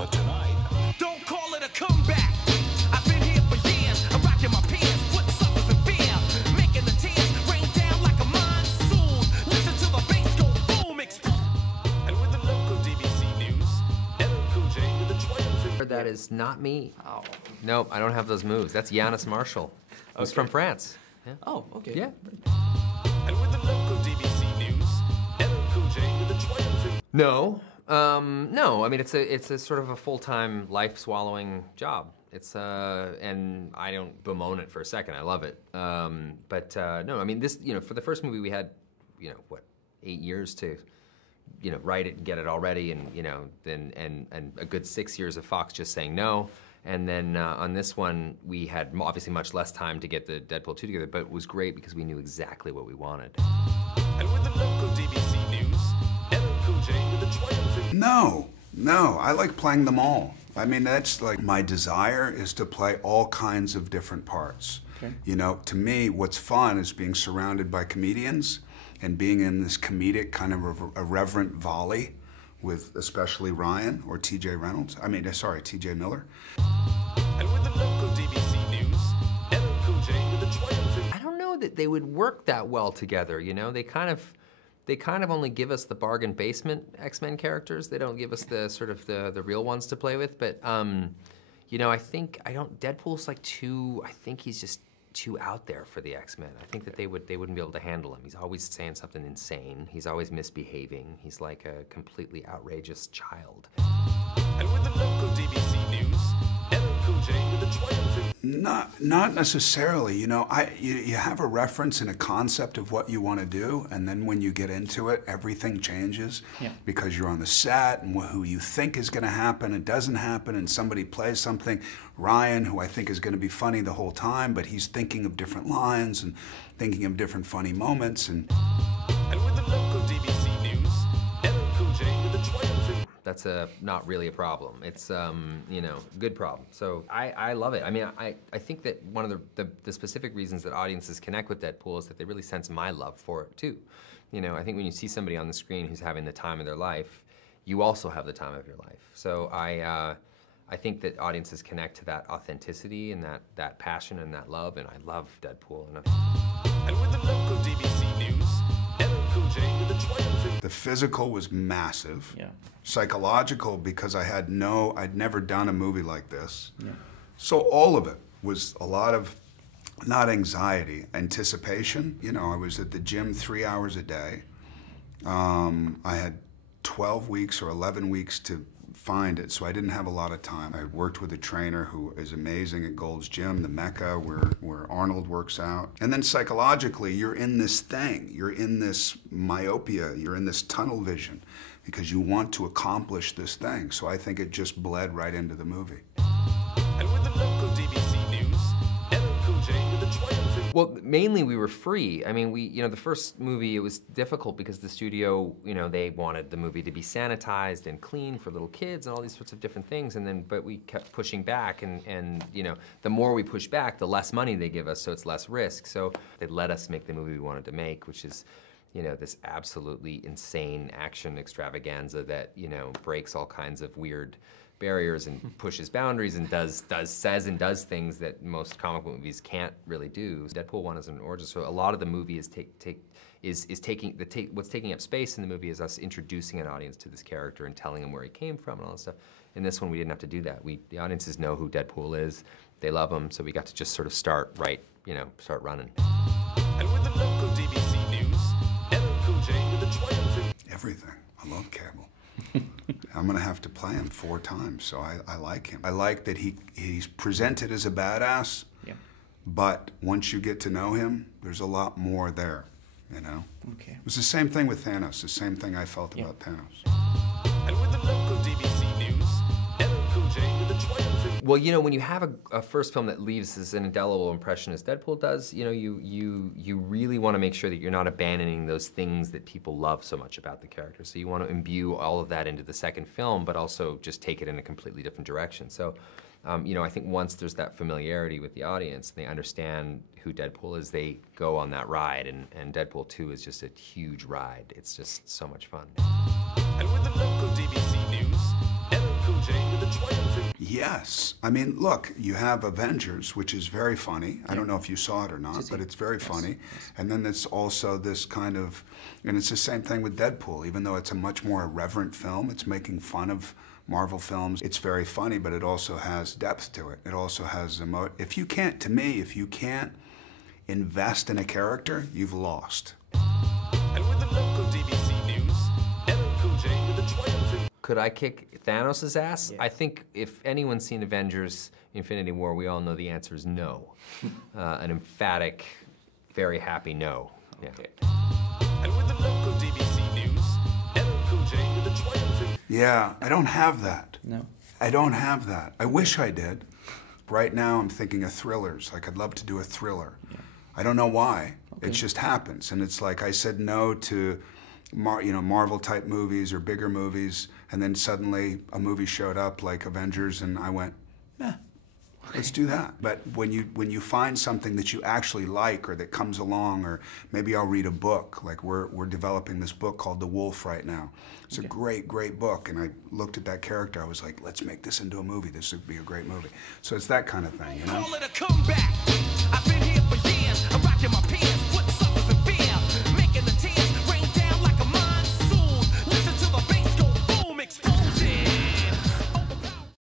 But tonight... Don't call it a comeback. I've been here for years. I'm rocking my pants, putting suckers in fear. Making the tears rain down like a monsoon. Listen to the bass go boom, explode. And with the local DBC news, LL Cool J with a triumphant... That is not me. Oh. Nope, I don't have those moves. That's Yannis Marshall, who's from France. Yeah. Oh, okay. Yeah. And with the local DBC news, LL Cool J with a triumphant... No, no. I mean, it's a sort of a full-time, life-swallowing job. It's and I don't bemoan it for a second. I love it. But no, I mean, this, you know, for the first movie we had, you know, what, 8 years to, you know, write it and get it all ready, and you know, then and a good 6 years of Fox just saying no. And then on this one, we had obviously much less time to get the Deadpool 2 together, but it was great because we knew exactly what we wanted. And with the local DBC news, LL Cool J with a triumphant... No, I like playing them all. I mean, that's like my desire is to play all kinds of different parts. Okay. You know, to me, what's fun is being surrounded by comedians and being in this comedic kind of irreverent volley with especially Ryan or T.J. Reynolds. I mean, sorry, T.J. Miller. And with the local DBC news, LL Cool J with a triumphant... I don't know that they would work that well together, you know? They kind of only give us the bargain basement X-Men characters. They don't give us the sort of the real ones to play with, but you know, Deadpool's like I think he's just too out there for the X-Men. I think that they wouldn't be able to handle him. He's always saying something insane. He's always misbehaving. He's like a completely outrageous child. And with the local DBC news, LL Cool J with a triumphant... Not necessarily, you know, you have a reference and a concept of what you want to do, and then when you get into it, everything changes. Yeah. Because you're on the set, and who you think is going to happen, it doesn't happen, and somebody plays something. Ryan, who I think is going to be funny the whole time, but he's thinking of different lines and thinking of different funny moments. And with the local DBC news, LL Cool J with a triumphant... That's not really a problem. It's you know, good problem. So I love it. I mean, I think that one of the specific reasons that audiences connect with Deadpool is that they really sense my love for it too. You know, I think when you see somebody on the screen who's having the time of their life, you also have the time of your life. So I think that audiences connect to that authenticity and that passion and that love, and I love Deadpool. And with the local DBC news, LL Cool J with a triumphant... the physical was massive. Yeah. Psychological, because I'd never done a movie like this. Yeah. So all of it was a lot of, not anxiety, anticipation. You know, I was at the gym 3 hours a day. I had 12 weeks or 11 weeks to find it, so I didn't have a lot of time. I worked with a trainer who is amazing at Gold's Gym, the Mecca, where Arnold works out. And then psychologically, you're in this thing. You're in this myopia. You're in this tunnel vision because you want to accomplish this thing. So I think it just bled right into the movie. And with the local DBC news, LL Cool J with a triumphant... Well, mainly we were free. I mean, you know, the first movie, it was difficult because the studio, you know, they wanted the movie to be sanitized and clean for little kids and all these sorts of different things. And then, but we kept pushing back, and you know, the more we push back, the less money they give us, so it's less risk. So they let us make the movie we wanted to make, which is, you know, this absolutely insane action extravaganza that, you know, breaks all kinds of weird barriers and pushes boundaries and says and does things that most comic book movies can't really do. Deadpool 1 is an origin, so a lot of the movie is what's taking up space in the movie is us introducing an audience to this character and telling them where he came from and all that stuff. In this one, we didn't have to do that. The audiences know who Deadpool is, they love him, so we got to just sort of start running. And with the local DBC news, LL Cool J with a triumphant... Everything. I love Cable. I'm gonna have to play him 4 times, so I like him. I like that he's presented as a badass, Yeah. but once you get to know him, there's a lot more there, you know? Okay. It was the same thing with Thanos, the same thing I felt about Thanos. And with the local DBC news, LL Cool J with a triumphant... Well, you know, when you have a first film that leaves as an indelible impression as Deadpool does, you know, you really want to make sure that you're not abandoning those things that people love so much about the character. So you want to imbue all of that into the second film, but also just take it in a completely different direction. So, you know, I think once there's that familiarity with the audience, they understand who Deadpool is, they go on that ride, and Deadpool 2 is just a huge ride. It's just so much fun. And with the local DBC news, LL Cool J with a Yes. I mean, look, you have Avengers, which is very funny. I don't know if you saw it or not, but it's very funny. And then there's also this kind of, and it's the same thing with Deadpool. Even though it's a much more irreverent film, it's making fun of Marvel films. It's very funny, but it also has depth to it. It also has if you can't, to me, if you can't invest in a character, you've lost. And with the local DBC news, LL Cool J with a triumphant. Could I kick Thanos' ass? I think if anyone's seen Avengers Infinity War, we all know the answer is no. An emphatic, very happy no. Yeah. And with the local DBC news, LL Cool J with a triumphant. Yeah, I don't have that. No. I don't have that. I wish I did. Right now I'm thinking of thrillers. Like I'd love to do a thriller. I don't know why. It just happens. And it's like I said no to Marvel type movies or bigger movies, and then suddenly a movie showed up like Avengers and I went, let's do that. But when you find something that you actually like or that comes along, or maybe I'll read a book, like we're developing this book called The Wolf right now. It's a great book, and I looked at that character, I was like, let's make this into a movie. This would be a great movie. So it's that kind of thing, you know? Call it a comeback. I've been here for years. I'm rocking my pants.